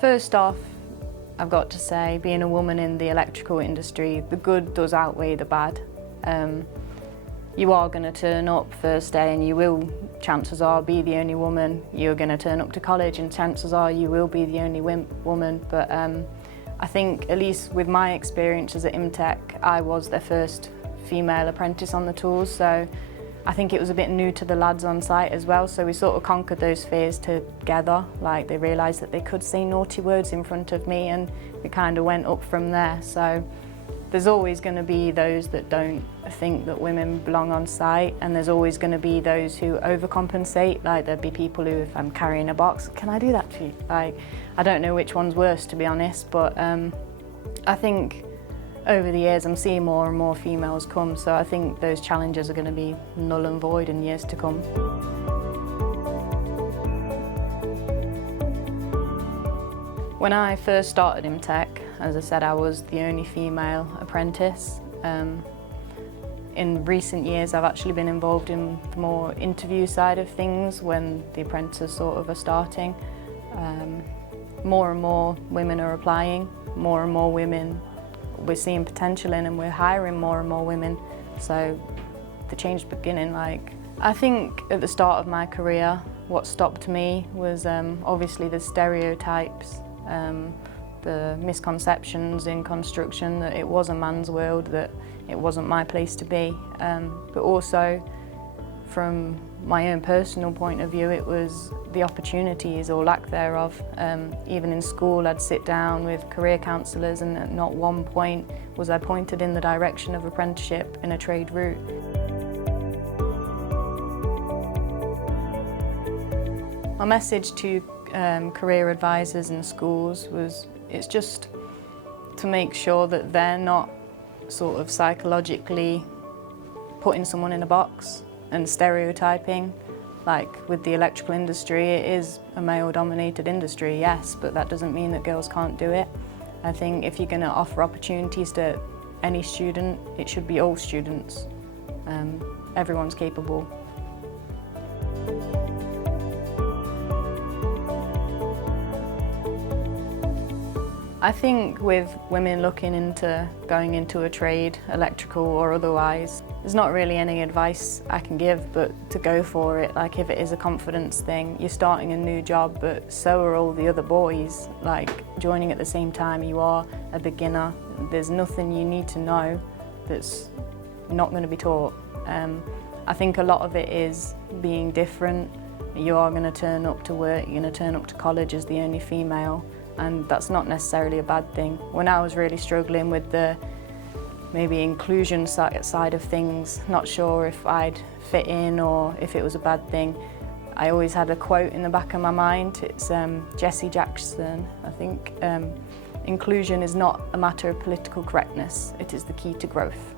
First off, I've got to say, being a woman in the electrical industry, the good does outweigh the bad. You are going to turn up first day and you will, chances are, be the only woman. You're going to turn up to college and chances are you will be the only woman. But I think, at least with my experiences at IMTech, I was their first female apprentice on the tools, so I think it was a bit new to the lads on site as well, so we sort of conquered those fears together. Like, they realised that they could say naughty words in front of me and we kind of went up from there. So there's always going to be those that don't think that women belong on site, and there's always going to be those who overcompensate. Like, there'd be people who, if I'm carrying a box, can I do that for you? Like, I don't know which one's worse, to be honest, but I think over the years I'm seeing more and more females come, so I think those challenges are going to be null and void in years to come. When I first started IMTech, as I said, I was the only female apprentice. In recent years I've actually been involved in the more interview side of things when the apprentices sort of are starting. More and more women are applying, more and more women we're seeing potential in, and we're hiring more and more women. So the change beginning. I think at the start of my career, what stopped me was obviously the stereotypes, the misconceptions in construction, that it was a man's world, that it wasn't my place to be. But also, from my own personal point of view, it was the opportunities or lack thereof. Even in school, I'd sit down with career counsellors, and at not one point was I pointed in the direction of apprenticeship in a trade route. My message to career advisors in schools was, it's just to make sure that they're not sort of psychologically putting someone in a box and stereotyping. Like with the electrical industry, it is a male-dominated industry, yes, but that doesn't mean that girls can't do it. I think if you're going to offer opportunities to any student, it should be all students. Everyone's capable. I think with women looking into going into a trade, electrical or otherwise, there's not really any advice I can give but to go for it. Like, if it is a confidence thing, you're starting a new job, but so are all the other boys. Like, joining at the same time, you are a beginner. There's nothing you need to know that's not going to be taught. I think a lot of it is being different. You are going to turn up to work, you're going to turn up to college as the only female, and that's not necessarily a bad thing. When I was really struggling with the maybe inclusion side of things, not sure if I'd fit in or if it was a bad thing, I always had a quote in the back of my mind. It's Jesse Jackson, I think. Inclusion is not a matter of political correctness, it is the key to growth.